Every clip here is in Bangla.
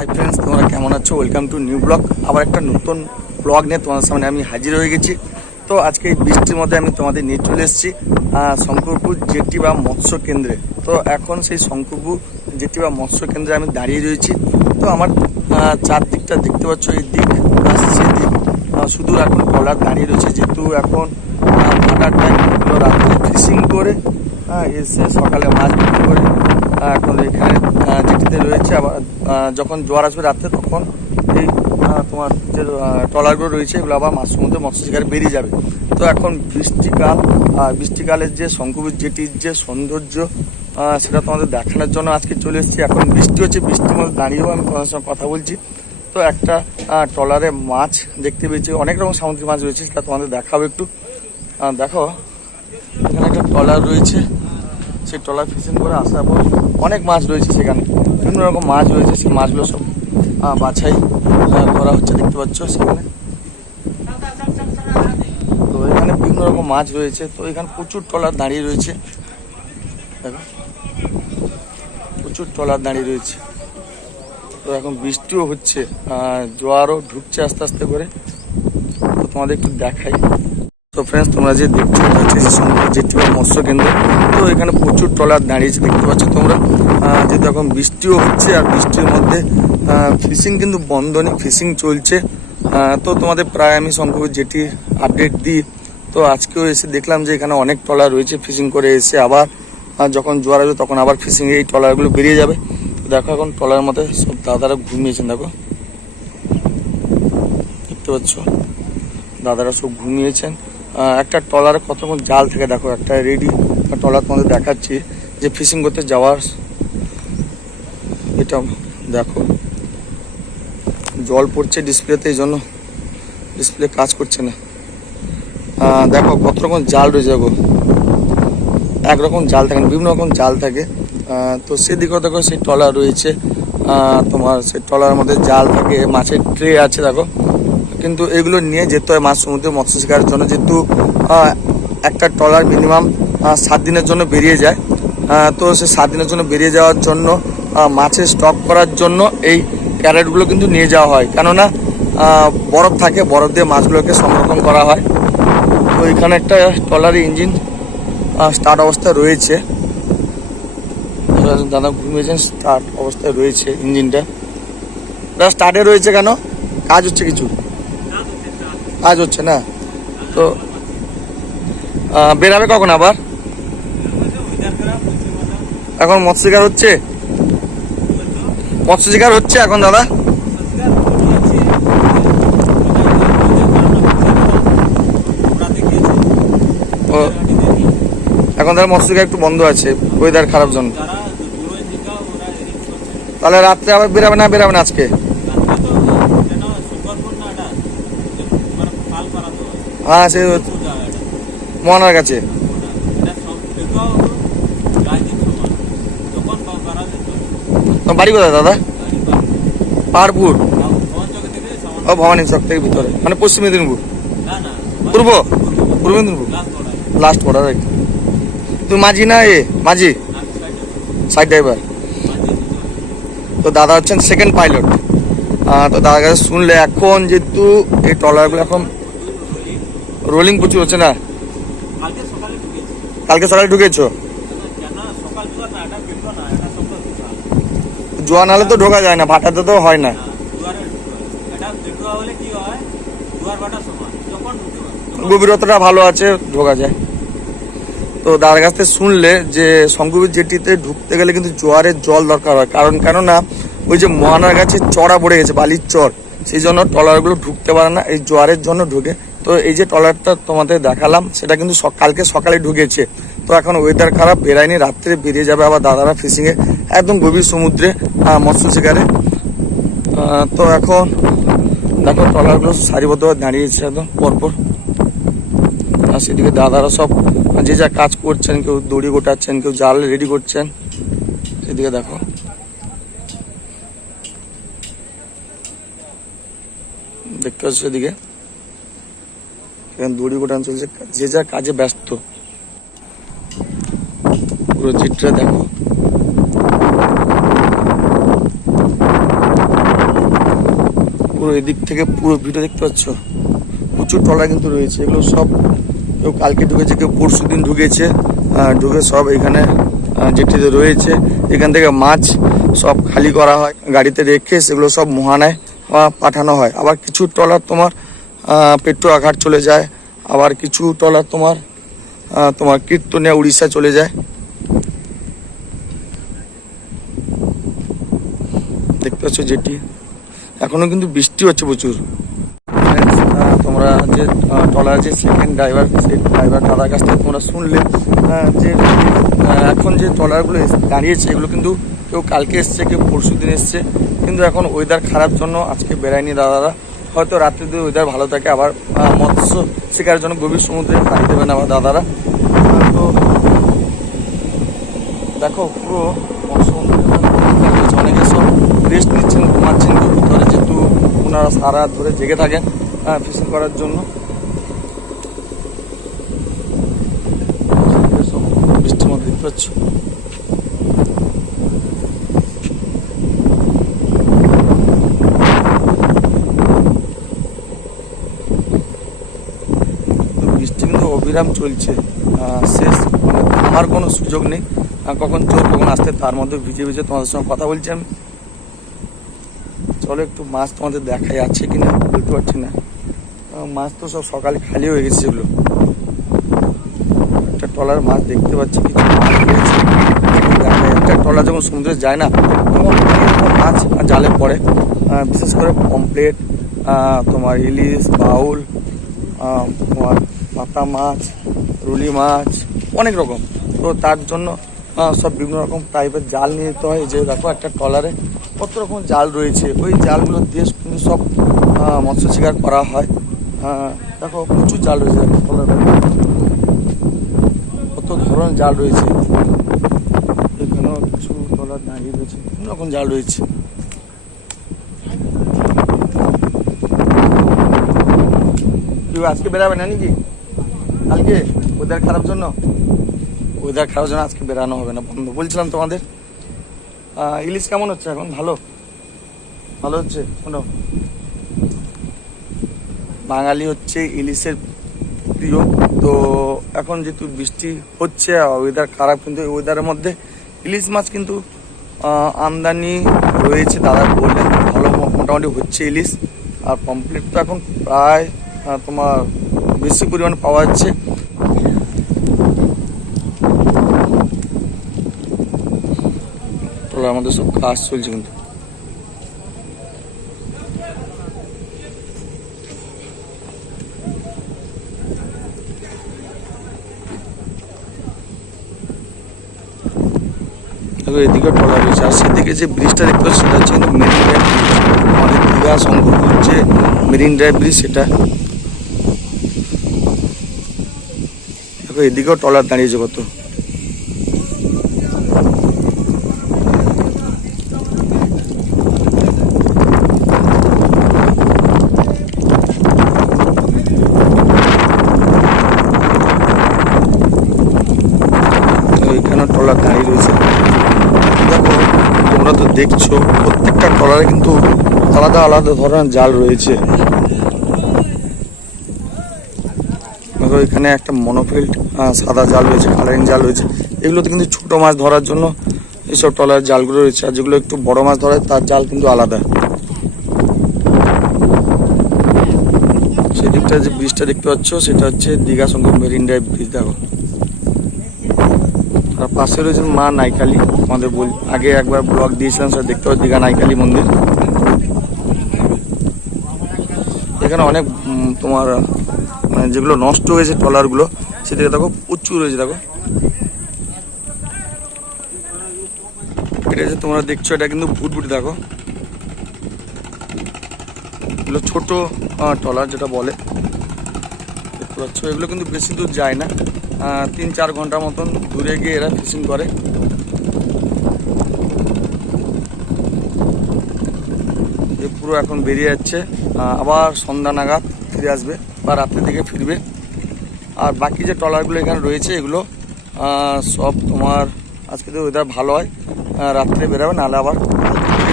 হাই ফ্রেন্ডস তোমরা কেমন আছো? ওয়েলকাম টু নিউ ব্লগ আবার একটা নতুন ব্লগ নিয়ে তোমাদের সামনে আমি হাজির হয়ে গেছি। তো আজকে এই বৃষ্টির মধ্যে আমি তোমাদের নিয়ে চলে এসেছি শঙ্করপুর জেটি বা মৎস্য কেন্দ্রে। তো এখন সেই শঙ্করপুর জেটি বা মৎস্য কেন্দ্রে আমি দাঁড়িয়ে রয়েছি। তো আমার চারদিকটা দেখতে পাচ্ছ, এই দিক সেদিক শুধু এখন ট্রলার দাঁড়িয়ে রয়েছে। যেহেতু এখন ভাটার টাইম রাত্রে ফিশিং করে এসে সকালে মাছ বিক্রি করে এখন এখানে যেটিতে রয়েছে আবার যখন জোয়ার আসবে রাত্রে, তখন এই তোমার যে ট্রলারগুলো রয়েছে, এগুলো আবার মাছ সমুদ্রে মৎস্য শিকারে বেরিয়ে যাবে। তো এখন বৃষ্টিকাল বৃষ্টিকালের যে শঙ্কুবীর জেটির যে সৌন্দর্য সেটা তোমাদের দেখানোর জন্য আজকে চলে এসেছি। এখন বৃষ্টি হচ্ছে, বৃষ্টির মধ্যে দাঁড়িয়েও আমি তোমাদের সঙ্গে কথা বলছি। তো একটা ট্রলারে মাছ দেখতে পেয়েছি, অনেক রকম সামুদ্রিক মাছ রয়েছে, সেটা তোমাদের দেখাবো একটু। দেখো, এখানে একটা ট্রলার রয়েছে। সেই ট্রলার ফিশিং করে আসার পর অনেক মাছ রয়েছে সেখানে। বিভিন্ন রকম মাছ রয়েছে, সেই মাছগুলো সব বাছাই করা হচ্ছে, দেখতে পাচ্ছ সেখানে। তো এখানে বিভিন্ন রকম মাছ রয়েছে, তো এখানে প্রচুর ট্রলার দাঁড়িয়ে রয়েছে। দেখো, প্রচুর ট্রলার দাঁড়িয়ে রয়েছে। তো এখন বৃষ্টিও হচ্ছে জোয়ারও ঢুকছে আস্তে আস্তে করে। তো তোমাদের একটু দেখাই। তো ফ্রেন্ডস তোমরা যে দেখছ এটা হচ্ছে যে মৎস্য কেন্দ্র, তো এখানে প্রচুর ট্রলার দাঁড়িয়েছে দেখতে পাচ্ছ তোমরা। যেহেতু এখন বৃষ্টিও হচ্ছে আর বৃষ্টির মধ্যে ফিশিং কিন্তু বন্ধ নেই ফিশিং চলছে। তো তোমাদের প্রায় আমি শঙ্কর জেটি আপডেট দিই, তো আজকেও এসে দেখলাম যে এখানে অনেক ট্রলার রয়েছে ফিশিং করে এসে আবার যখন জোয়ার আসবে তখন আবার ফিশিং এই ট্রলারগুলো বেরিয়ে যাবে। দেখো এখন ট্রলারের মধ্যে সব দাদারা ঘুমিয়েছেন, দেখো। দেখতে পাচ্ছ? দাদারা সব ঘুমিয়েছেন। একটা ট্রলারে কত রকম জাল থেকে দেখো, একটা রেডি ট্রলার তোমাদের দেখাচ্ছি যে ফিশিং করতে যাওয়ার। এটা দেখো, জল পড়ছে ডিসপ্লেতে এই জন্য ডিসপ্লে কাজ করছে না। দেখো কত রকম জাল রয়েছে দেখো। একরকম জাল থাকে না, বিভিন্ন রকম জাল থাকে। তো সেদিকেও দেখো সেই ট্রলার রয়েছে। তোমার সেই ট্রলার মধ্যে জাল থাকে, মাছের ট্রে আছে দেখো। কিন্তু এগুলো নিয়ে যেতে হয় মাছ সমুদ্রে মৎস্য শিকারের জন্য। যেহেতু একটা ট্রলার মিনিমাম সাত দিনের জন্য বেরিয়ে যায়। তো সে সাত দিনের জন্য বেরিয়ে যাওয়ার জন্য মাছের স্টক করার জন্য এই ক্যারেটগুলো কিন্তু নিয়ে যাওয়া হয়। কেননা বরফ থাকে, বরফ দিয়ে মাছগুলোকে সংরক্ষণ করা হয়। তো এখানে একটা ট্রলারের ইঞ্জিন স্টার্ট অবস্থায় রয়েছে। দাদা ঘুমিয়েছেন স্টার্ট অবস্থায় রয়েছে ইঞ্জিনটা। স্টার্টে রয়েছে কেন? কাজ হচ্ছে কিছু। কাজ হচ্ছে, না? তো বেরাবে কখন আবার? এখন মৎস্য শিকার হচ্ছে? মৎস্য শিকার হচ্ছে এখন, দাদা? ও, এখন তাহলে মৎস্য শিকার একটু বন্ধ আছে ওয়েদার খারাপ জন্য। তাহলে রাত্রে আবার বেরাবে না বেরাবে না আজকে? হ্যাঁ সে মোহনার কাছে। বাড়ি কোথায় দাদা? পাহাড়পুর। ও, ভবানী চক থেকে ভিতরে। মানে পশ্চিম মেদিনীপুর। পূর্ব? পূর্ব মেদিনীপুর। লাস্ট পড়ার আর। তুমি মাঝি না এ? মাঝি? সাইড ড্রাইভার তো দাদা হচ্ছেন সেকেন্ড পাইলট তো দাদার কাছে শুনলে এখন যেহেতু এই ট্রলারগুলো এখন রোলিং প্রচুর হচ্ছে না? কালকে সকালে ঢুকেছি। জোয়ান হলে তো ঢোকা যায় না ভাটাতে তো হয় না। গভীরতাটা ভালো আছে ঢোকা যায়। তো দাদার কাছ থেকে শুনলে যে শঙ্কুবীর জেটিতে ঢুকতে গেলে কিন্তু জোয়ারের জল দরকার হয়। কারণ কেননা ওই যে মহানার গাছে চড়া পড়ে গেছে বালির চর সেই জন্য ট্রলারগুলো ঢুকতে পারে না এই জোয়ারের জন্য ঢুকে তো এই যে ট্রলারটা তোমাদের দেখালাম, সেটা কিন্তু কালকে সকালে ঢুকেছে। তো এখন ওয়েদার খারাপ বেরায়নি রাত্রে বেরিয়ে যাবে আবার দাদারা ফিশিংয়ে একদম গভীর সমুদ্রে মৎস্য শিকারে। তো এখন দেখো ট্রলারগুলো সারিবদ্ধভাবে দাঁড়িয়েছে একদম পরপর। আর সেদিকে দাদারা সব যে যা কাজ করছেন, কেউ দড়ি গোটাচ্ছেন, কেউ জাল রেডি করছেন, সেদিকে দেখো। দেখতে পাচ্ছ সেদিকে? এখানে দড়ি গোটানো চলছে। যে যা কাজে ব্যস্ত। পুরো চিত্রটা দেখো। পুরো এদিক থেকে পুরো ভিডিও দেখতে পাচ্ছ? প্রচুর ট্রলার কিন্তু রয়েছে। এগুলো সব কেউ কালকে ঢুকেছে, কেউ পরশু দিন ঢুকেছে। ঢুকে সব এখানে যেটিতে রয়েছে। এখান থেকে মাছ সব খালি করা হয়। গাড়িতে রেখে সেগুলো সব মোহানায় পাঠানো হয়। আবার কিছু ট্রলার তোমার আহ, পেট্রো আঘাট চলে যায় আবার কিছু ট্রলার তোমার তোমার কীর্তনিয়া উড়িষ্যা চলে যায়। দেখতে পাচ্ছ যেটি এখনও কিন্তু বৃষ্টি হচ্ছে প্রচুর। তোমরা যে ট্রলার যে সেকেন্ড ড্রাইভার সেই ড্রাইভার দাদার কাছ থেকে তোমরা শুনলে যে এখন যে ট্রলারগুলো দাঁড়িয়েছে এগুলো কিন্তু কেউ কালকে এসছে কেউ পরশু দিন এসছে কিন্তু এখন ওয়েদার খারাপ জন্য আজকে বেড়ায়নি দাদারা। হয়তো রাত্রে যদি ওয়েদার ভালো থাকে আবার মৎস্য শিকারের জন্য গভীর সমুদ্রে পাড়ি দেবেন আবার দাদারা। আহ, তো দেখো পুরো অনেকে সব রেস্ট নিচ্ছেন ঘুমাচ্ছেন ভিতরে যেহেতু ওনারা সারা ধরে জেগে থাকেন ফিশিং করার জন্য। বৃষ্টির মধ্যে দেখতে পাচ্ছ তো বৃষ্টি কিন্তু অবিরাম চলছে। শেষ মানে আমার কোনো সুযোগ নেই। কখন চোর কখন আসতে, তার মধ্যে ভিজে ভিজে তোমাদের সঙ্গে কথা বলছি আমি। চলো একটু মাছ তোমাদের দেখা যাচ্ছে কিনা বলতে পারছি না। মাছ তো সব সকালে খালি হয়ে গেছে সেগুলো একটা ট্রলার মাছ দেখতে পাচ্ছি, কিছু মাছ একটা ট্রলার যখন সমুদ্রে যায় না, তখন মাছ জালে পড়ে। বিশেষ করে পমপ্লেট তোমার ইলিশ, বাউল তোমার পাতা মাছ, রুলি মাছ, অনেক রকম। তো তার জন্য সব বিভিন্ন রকম টাইপের জাল নিয়ে যেতে হয়। যে দেখো, একটা ট্রলারে কত রকম জাল রয়েছে। ওই জালগুলো দিয়ে কিন্তু সব মৎস্য শিকার করা হয়। দেখো, প্রচুর জাল রয়েছে ট্রলারে কত ধরনের জাল রয়েছে। এখানেও কিছু ট্রলার দাঁড়িয়ে রয়েছে, বিভিন্ন রকম জাল রয়েছে। কি আজকে বেরাবে না নাকি? কালকে ওয়েদার খারাপ জন্য? ওয়েদার খারাপ জন্য আজকে বেরানো হবে না, বন্ধ। বলছিলাম তোমাদের। ইলিশ কেমন হচ্ছে এখন? ভালো? ভালো হচ্ছে? শোনো। বাঙালি হচ্ছে ইলিশের প্রিয়। তো এখন যেহেতু বৃষ্টি হচ্ছে ওয়েদার খারাপ, কিন্তু এই ওয়েদারের মধ্যে ইলিশ মাছ কিন্তু আমদানি রয়েছে। দাদা বললেন ভালো, মোটামুটি হচ্ছে ইলিশ। আর পমপ্লেট তো এখন প্রায় তোমার বেশি পরিমাণে পাওয়া যাচ্ছে। আমাদের সব কাজ চলছে কিন্তু। এদিকে ট্রলার রয়েছে। আর সেদিকে যে ব্রিজটা দেখতে পাচ্ছি, সেটা হচ্ছে কিন্তু মেরিন ড্রাইভ ব্রিজ আমাদের দীঘা শঙ্করপুর যে মেরিন ড্রাইভ ব্রিজ সেটা। দেখো এদিকেও ট্রলার দাঁড়িয়েছে কত? ট্রলার দাঁড়িয়ে রয়েছে। তোমরা তো দেখছ, প্রত্যেকটা ট্রলারে কিন্তু আলাদা আলাদা ধরনের জাল রয়েছে। দেখো এখানে একটা মনোফিল্ড সাদা জাল রয়েছে কালারিং জাল রয়েছে। এগুলোতে কিন্তু ছোট মাছ ধরার জন্য এইসব টলার জালগুলো রয়েছে, আর যেগুলো একটু বড় মাছ ধরে, তার জাল কিন্তু আলাদা। সেদিকটা যে ব্রিজটা দেখতে পাচ্ছ, সেটা হচ্ছে দীঘা সঙ্গে মেরিন ড্রাইভ ব্রিজ দেখো। আর পাশে রয়েছে মা নাইকালি আমাদের আগে একবার ব্লগ দিয়েছিলাম, সেটা দেখতে পাচ্ছি, দীঘা নাইকালি মন্দির। এখানে অনেক তোমার যেগুলো নষ্ট হয়েছে ট্রলারগুলো সেদিকে দেখো প্রচুর রয়েছে দেখো। এটা যে তোমরা দেখছ, এটা কিন্তু ভুটভুটি, দেখো। এগুলো ছোট ট্রলার যেটা বলে। দেখতে পাচ্ছ? এগুলো কিন্তু বেশি দূর যায় না। তিন চার ঘণ্টার মতন দূরে গিয়ে এরা ফিশিং করে। পুরো এখন বেরিয়ে যাচ্ছে। আবার সন্ধ্যা নাগাদ ফিরে আসবে। বা রাত্রের দিকে ফিরবে। আর বাকি যে ট্রলারগুলো এখানে রয়েছে, এগুলো সব তোমার আজকে তো ওয়েদার ভালো হয় রাত্রে বেরাবে, নাহলে আবার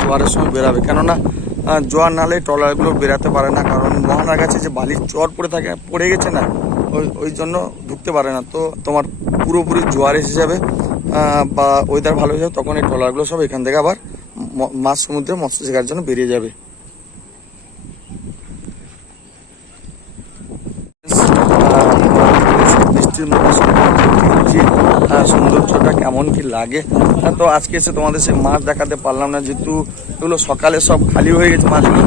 জোয়ারের সময় বেরাবে। কেননা জোয়ার নালে ট্রলারগুলো বেরাতে পারে না, কারণ মোহনার কাছে যে বালির চর পড়ে থাকে, পড়ে গেছে না, ওই ওই জন্য ঢুকতে পারে না। তো তোমার পুরোপুরি জোয়ার এসে যাবে বা ওয়েদার ভালো হয়ে যাবে, তখন এই ট্রলারগুলো সব এখান থেকে আবার মাছ সমুদ্রে মৎস্য শিকার জন্য বেরিয়ে যাবে বৃষ্টির মধ্যে সমুদ্রের যে আহ, সৌন্দর্যটা কেমন কি লাগে। আহ, তো আজকে এসে তোমাদের সে মাছ দেখাতে পারলাম না যেহেতু এগুলো সকালে সব খালি হয়ে গেছে মাছগুলো।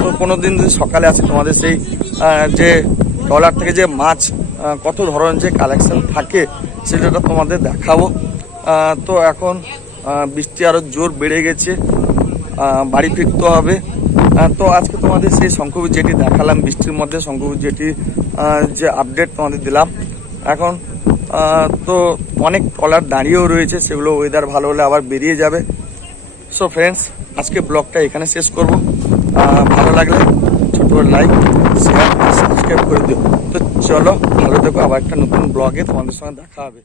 তো কোনো দিন যদি সকালে আসে তোমাদের সেই যে ট্রলার থেকে যে মাছ কত ধরনের যে কালেকশন থাকে সেটা তোমাদের দেখাবো। তো এখন বৃষ্টি আরও জোর বেড়ে গেছে বাড়ি ফিরতে হবে। তো আজকে তোমাদের সেই শঙ্করপুর যেটি দেখালাম বৃষ্টির মধ্যে শঙ্করপুর যেটি যে আপডেট তোমাদের দিলাম। এখন তো অনেক ট্রলার দাঁড়িয়েও রয়েছে, সেগুলো ওয়েদার ভালো হলে আবার বেরিয়ে যাবে। সো ফ্রেন্ডস আজকে ব্লগটা এখানে শেষ করব। ভালো লাগলে ছোট লাইক শেয়ার সাবস্ক্রাইব করে দিও। তো চলো, ভালো থেকো, আবার একটা নতুন ব্লগে তোমাদের সঙ্গে দেখা হবে।